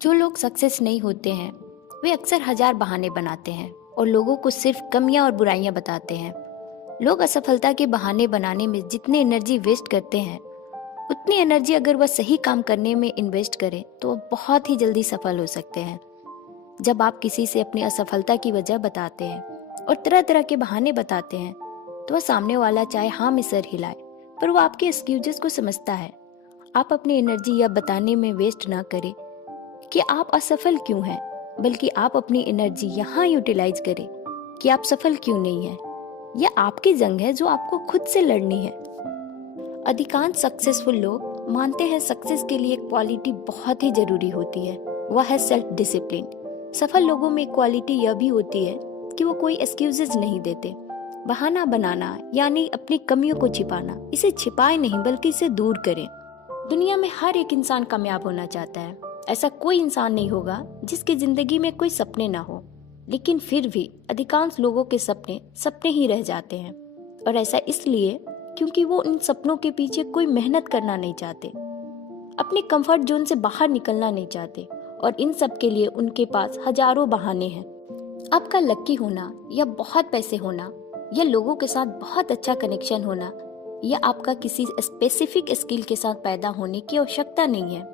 जो लोग सक्सेस नहीं होते हैं वे अक्सर हजार बहाने बनाते हैं और लोगों को सिर्फ कमियां और बुराइयां बताते हैं। लोग असफलता के बहाने बनाने में जितनी एनर्जी वेस्ट करते हैं उतनी एनर्जी अगर वह सही काम करने में इन्वेस्ट करें तो वह बहुत ही जल्दी सफल हो सकते हैं। जब आप किसी से अपनी असफलता की वजह बताते हैं और तरह तरह के बहाने बताते हैं तो वह सामने वाला चाहे हाँ में सर हिलाए पर वह आपके एक्सक्यूजेस को समझता है। आप अपनी एनर्जी यह बताने में वेस्ट ना करें कि आप असफल क्यों हैं, बल्कि आप अपनी एनर्जी यहाँ यूटिलाइज करें कि आप सफल क्यों नहीं हैं। यह आपकी जंग है जो आपको खुद से लड़नी है। अधिकांश सक्सेसफुल लोग मानते हैं सक्सेस के लिए क्वालिटी बहुत ही जरूरी होती है, वह है सेल्फ डिसिप्लिन। सफल लोगों में क्वालिटी यह भी होती है कि वो कोई एक्सक्यूजेस नहीं देते। बहाना बनाना यानी अपनी कमियों को छिपाना, इसे छिपाए नहीं बल्कि इसे दूर करें। दुनिया में हर एक इंसान कामयाब होना चाहता है। ऐसा कोई इंसान नहीं होगा जिसकी जिंदगी में कोई सपने ना हो, लेकिन फिर भी अधिकांश लोगों के सपने सपने ही रह जाते हैं। और ऐसा इसलिए क्योंकि वो इन सपनों के पीछे कोई मेहनत करना नहीं चाहते, अपने कंफर्ट जोन से बाहर निकलना नहीं चाहते, और इन सब के लिए उनके पास हजारों बहाने हैं। आपका लकी होना या बहुत पैसे होना या लोगों के साथ बहुत अच्छा कनेक्शन होना या आपका किसी स्पेसिफिक स्किल के साथ पैदा होने की आवश्यकता नहीं है,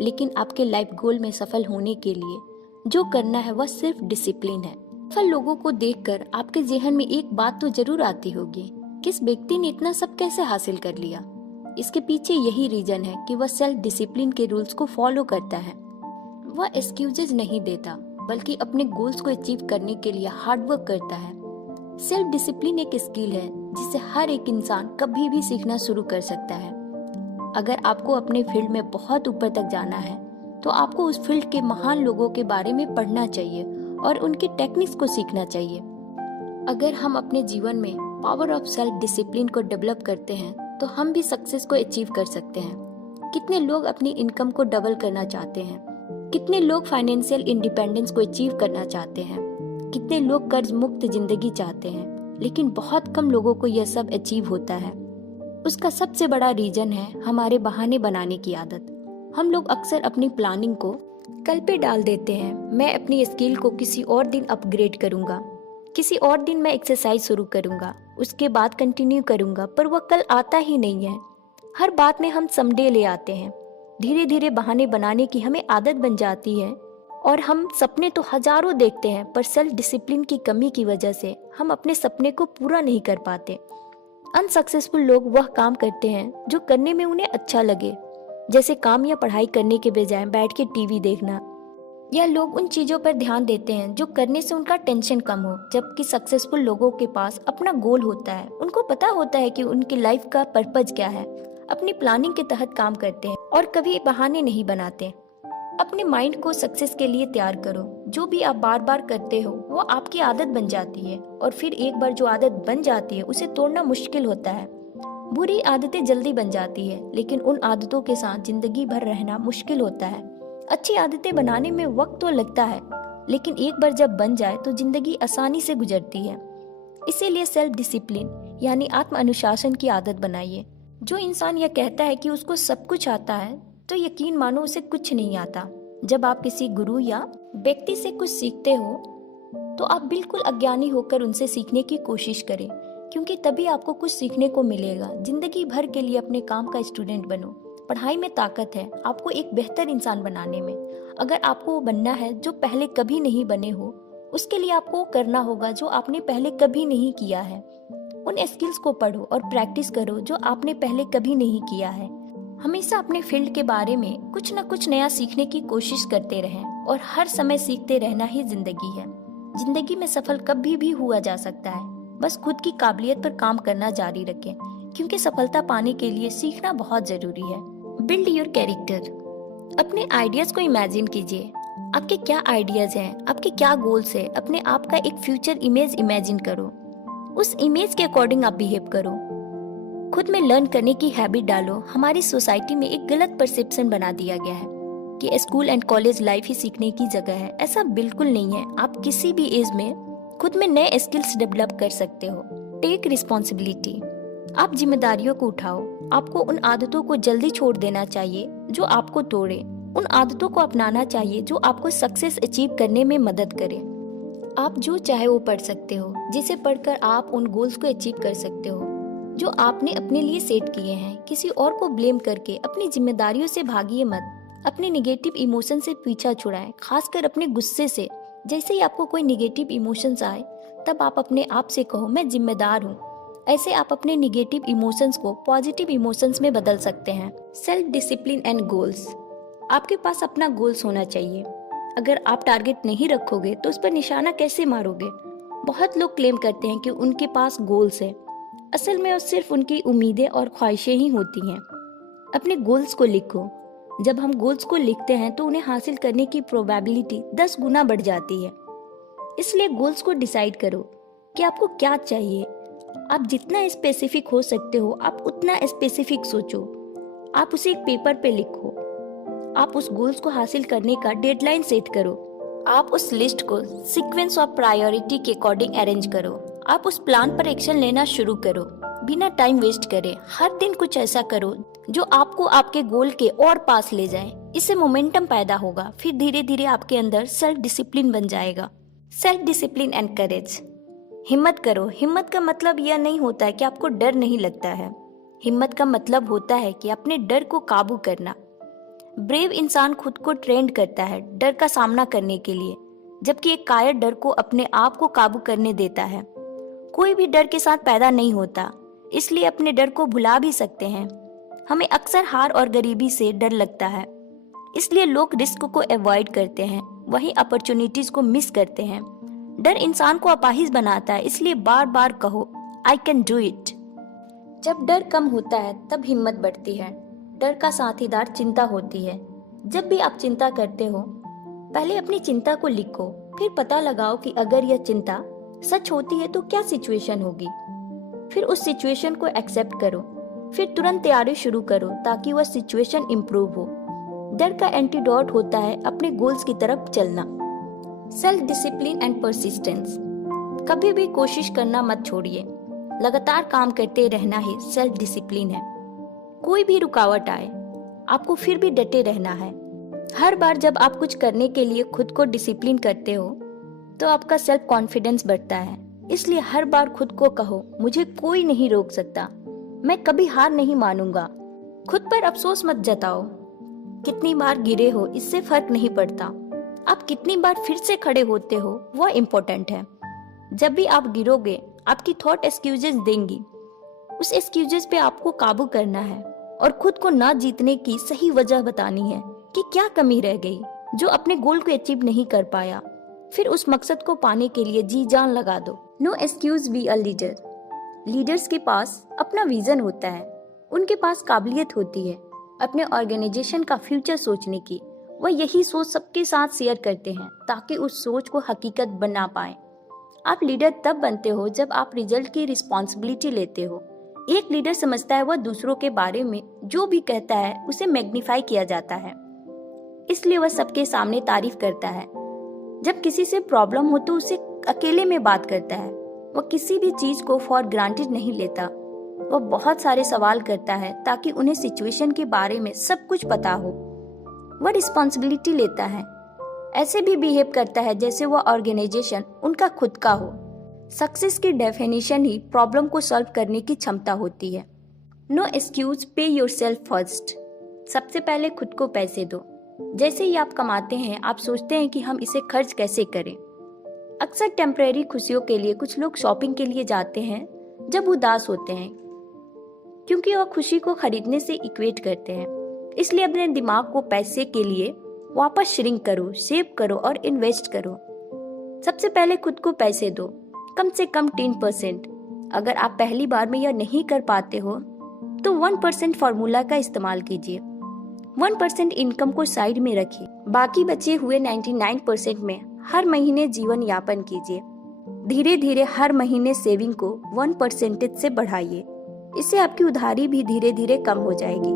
लेकिन आपके लाइफ गोल में सफल होने के लिए जो करना है वह सिर्फ डिसिप्लिन है। सफल लोगों को देखकर आपके जहन में एक बात तो जरूर आती होगी, किस व्यक्ति ने इतना सब कैसे हासिल कर लिया। इसके पीछे यही रीजन है कि वह सेल्फ डिसिप्लिन के रूल्स को फॉलो करता है। वह एक्सक्यूजेज नहीं देता बल्कि अपने गोल्स को अचीव करने के लिए हार्डवर्क करता है। सेल्फ डिसिप्लिन एक स्किल है जिसे हर एक इंसान कभी भी सीखना शुरू कर सकता है। अगर आपको अपने फील्ड में बहुत ऊपर तक जाना है तो आपको उस फील्ड के महान लोगों के बारे में पढ़ना चाहिए और उनके टेक्निक्स को सीखना चाहिए। अगर हम अपने जीवन में पावर ऑफ सेल्फ डिसिप्लिन को डेवलप करते हैं तो हम भी सक्सेस को अचीव कर सकते हैं। कितने लोग अपनी इनकम को डबल करना चाहते हैं, कितने लोग फाइनेंशियल इंडिपेंडेंस को अचीव करना चाहते हैं, कितने लोग कर्ज मुक्त जिंदगी चाहते हैं, लेकिन बहुत कम लोगों को यह सब अचीव होता है। उसका सबसे बड़ा रीजन है हमारे बहाने बनाने की आदत। हम लोग अक्सर अपनी प्लानिंग को कल पे डाल देते हैं। मैं अपनी स्किल को किसी और दिन अपग्रेड करूंगा, किसी और दिन मैं एक्सरसाइज शुरू करूंगा, उसके बाद कंटिन्यू करूंगा, पर वह कल आता ही नहीं है। हर बात में हम समडे ले आते हैं। धीरे धीरे बहाने बनाने की हमें आदत बन जाती है और हम सपने तो हजारों देखते हैं पर सेल्फ डिसिप्लिन की कमी की वजह से हम अपने सपने को पूरा नहीं कर पाते। अनसक्सेसफुल लोग वह काम करते हैं जो करने में उन्हें अच्छा लगे, जैसे काम या पढ़ाई करने के बजाय बैठ के टीवी देखना, या लोग उन चीजों पर ध्यान देते हैं जो करने से उनका टेंशन कम हो। जबकि सक्सेसफुल लोगों के पास अपना गोल होता है, उनको पता होता है कि उनकी लाइफ का पर्पज क्या है, अपनी प्लानिंग के तहत काम करते हैं और कभी बहाने नहीं बनाते। अपने माइंड को सक्सेस के लिए तैयार करो। जो भी आप बार बार करते हो वो आपकी आदत बन जाती है और फिर एक बार जो आदत बन जाती है उसे तोड़ना मुश्किल होता है। बुरी आदतें जल्दी बन जाती है लेकिन उन आदतों के साथ जिंदगी भर रहना मुश्किल होता है। अच्छी आदतें बनाने में वक्त तो लगता है लेकिन एक बार जब बन जाए तो जिंदगी आसानी से गुजरती है। इसीलिए सेल्फ डिसिप्लिन यानी आत्म अनुशासन की आदत बनाइए। जो इंसान यह कहता है कि उसको सब कुछ आता है तो यकीन मानो उसे कुछ नहीं आता। जब आप किसी गुरु या व्यक्ति से कुछ सीखते हो तो आप बिल्कुल अज्ञानी होकर उनसे सीखने की कोशिश करें, क्योंकि तभी आपको कुछ सीखने को मिलेगा। जिंदगी भर के लिए अपने काम का स्टूडेंट बनो। पढ़ाई में ताकत है आपको एक बेहतर इंसान बनाने में। अगर आपको वो बनना है जो पहले कभी नहीं बने हो, उसके लिए आपको करना होगा जो आपने पहले कभी नहीं किया है। उन स्किल्स को पढ़ो और प्रैक्टिस करो जो आपने पहले कभी नहीं किया है। हमेशा अपने फील्ड के बारे में कुछ न कुछ नया सीखने की कोशिश करते रहें और हर समय सीखते रहना ही जिंदगी है। जिंदगी में सफल कभी भी हुआ जा सकता है, बस खुद की काबिलियत पर काम करना जारी रखें, क्योंकि सफलता पाने के लिए सीखना बहुत जरूरी है। Build your character. अपने आइडियाज को इमेजिन कीजिए। आपके क्या आइडियाज हैं, आपके क्या गोल्स हैं। अपने आप का एक फ्यूचर इमेज इमेजिन करो, उस इमेज के अकॉर्डिंग आप बिहेव करो। खुद में लर्न करने की हैबिट डालो। हमारी सोसाइटी में एक गलत परसेप्शन बना दिया गया है कि स्कूल एंड कॉलेज लाइफ ही सीखने की जगह है। ऐसा बिल्कुल नहीं है। आप किसी भी एज में खुद में नए स्किल्स डेवलप कर सकते हो। Take responsibility. आप जिम्मेदारियों को उठाओ। आपको उन आदतों को जल्दी छोड़ देना चाहिए जो आपको तोड़े। उन आदतों को अपनाना चाहिए जो आपको सक्सेस अचीव करने में मदद करे। आप जो चाहे वो पढ़ सकते हो, जिसे पढ़कर आप उन गोल्स को अचीव कर सकते हो जो आपने अपने लिए सेट किए हैं। किसी और को ब्लेम करके अपनी जिम्मेदारियों से भागिए मत। अपने निगेटिव इमोशन से पीछा छुड़ाएं, खासकर अपने गुस्से से। जैसे ही आपको कोई निगेटिव इमोशंस आए तब आप अपने आप से कहो मैं जिम्मेदार हूँ। ऐसे आप अपने निगेटिव इमोशंस को पॉजिटिव इमोशंस में बदल सकते हैं। Self discipline and goals. आपके पास अपना गोल्स होना चाहिए। अगर आप टारगेट नहीं रखोगे तो उस पर निशाना कैसे मारोगे? बहुत लोग क्लेम करते हैं कि उनके पास गोल्स है। असल में वो सिर्फ उनकी उम्मीदें और ख्वाहिशें ही होती हैं। अपने गोल्स को लिखो। जब हम गोल्स को लिखते हैं तो उन्हें हासिल करने की प्रोबेबिलिटी 10 गुना बढ़ जाती है। इसलिए गोल्स को डिसाइड करो कि आपको क्या चाहिए। आप जितना स्पेसिफिक हो सकते हो आप उतना स्पेसिफिक सोचो। आप उसे एक पेपर पे लिखो। आप उस गोल्स को हासिल करने का डेडलाइन सेट करो। आप उस लिस्ट को सीक्वेंस ऑफ प्रायोरिटी के अकॉर्डिंग अरेंज करो। आप उस प्लान पर एक्शन लेना शुरू करो। बिना टाइम वेस्ट करे हर दिन कुछ ऐसा करो जो आपको आपके गोल के और पास ले जाए। इससे मोमेंटम पैदा होगा। फिर धीरे धीरे आपके अंदर सेल्फ डिसिप्लिन बन जाएगा। Self discipline and courage. हिम्मत करो। हिम्मत का मतलब यह नहीं होता है कि आपको डर नहीं लगता है। हिम्मत का मतलब होता है कि अपने डर को काबू करना। ब्रेव इंसान खुद को ट्रेंड करता है डर का सामना करने के लिए, जबकि एक कायर डर को अपने आप को काबू करने देता है। कोई भी डर के साथ पैदा नहीं होता, इसलिए अपने डर को भुला भी सकते हैं। हमें अक्सर हार और गरीबी से डर लगता है, इसलिए लोग रिस्क को अवॉइड करते हैं, वहीं अपॉर्चुनिटीज को मिस करते हैं। डर इंसान को अपाहिज बनाता है, इसलिए बार बार कहो आई कैन डू इट। जब डर कम होता है तब हिम्मत बढ़ती है। डर का साथीदार चिंता होती है। जब भी आप चिंता करते हो पहले अपनी चिंता को लिखो, फिर पता लगाओ कि अगर यह चिंता सच होती है तो क्या सिचुएशन होगी। फिर उस सिचुएशन को एक्सेप्ट करो, फिर तुरंत तैयारी शुरू करो ताकि वह सिचुएशन इम्प्रूव हो। डर का एंटीडोट होता है अपने गोल्स की तरफ चलना। Self discipline and persistence. कभी भी कोशिश करना मत छोड़िए। लगातार काम करते रहना ही सेल्फ डिसिप्लिन है। कोई भी रुकावट आए आपको फिर भी डटे रहना है। हर बार जब आप कुछ करने के लिए खुद को डिसिप्लिन करते हो तो आपका सेल्फ कॉन्फिडेंस बढ़ता है। इसलिए हर बार खुद को कहो मुझे कोई नहीं रोक सकता, मैं कभी हार नहीं मानूंगा। खुद पर अफसोस मत जताओ। कितनी बार गिरे हो इससे फर्क नहीं पड़ता, आप कितनी बार फिर से खड़े होते हो वह इम्पोर्टेंट है। जब भी आप गिरोगे आपकी थॉट एक्सक्यूजेस देंगी। उस एक्सक्यूजेस पे आपको काबू करना है और खुद को ना जीतने की सही वजह बतानी है कि क्या कमी रह गई जो अपने गोल को अचीव नहीं कर पाया। फिर उस मकसद को पाने के लिए जी जान लगा दो। No excuse be a leader. Leaders के पास अपना विजन होता है, उनके पास काबिलियत होती है अपने ऑर्गेनाइजेशन का फ्यूचर सोचने की। वह यही सोच सबके साथ शेयर करते हैं ताकि उस सोच को हकीकत बना पाए। आप लीडर तब बनते हो जब आप रिजल्ट की रिस्पॉन्सिबिलिटी लेते हो। एक लीडर समझता है वह दूसरों के बारे में जो भी कहता है उसे मैग्नीफाई किया जाता है, इसलिए वह सबके सामने तारीफ करता है। जब किसी से प्रॉब्लम हो तो उसे अकेले में बात करता है। वह किसी भी चीज को फॉर ग्रांटेड नहीं लेता। वह बहुत सारे सवाल करता है ताकि उन्हें सिचुएशन के बारे में सब कुछ पता हो। वह रिस्पॉन्सिबिलिटी लेता है, ऐसे भी बिहेव करता है जैसे वह ऑर्गेनाइजेशन उनका खुद का हो। सक्सेस की डेफिनेशन ही प्रॉब्लम को सॉल्व करने की क्षमता होती है। नो एक्सक्यूज, पे योरसेल्फ फर्स्ट। सबसे पहले खुद को पैसे दो। जैसे ही आप कमाते हैं आप सोचते हैं कि हम इसे खर्च कैसे करें। अक्सर टेम्परेरी खुशियों के लिए कुछ लोग शॉपिंग के लिए जाते हैं जब उदास होते हैं, क्योंकि वह खुशी को खरीदने से इक्वेट करते हैं। इसलिए अपने दिमाग को पैसे के लिए वापस श्रिंक करो, सेव करो और इन्वेस्ट करो। सबसे पहले खुद को पैसे दो, कम से कम 10%। अगर आप पहली बार में यह नहीं कर पाते हो तो 1% फॉर्मूला का इस्तेमाल कीजिए। 1% इनकम को साइड में रखिए, बाकी बचे हुए 99% में हर महीने जीवन यापन कीजिए। धीरे धीरे हर महीने सेविंग को 1% से बढ़ाइए। इससे आपकी उधारी भी धीरे धीरे कम हो जाएगी।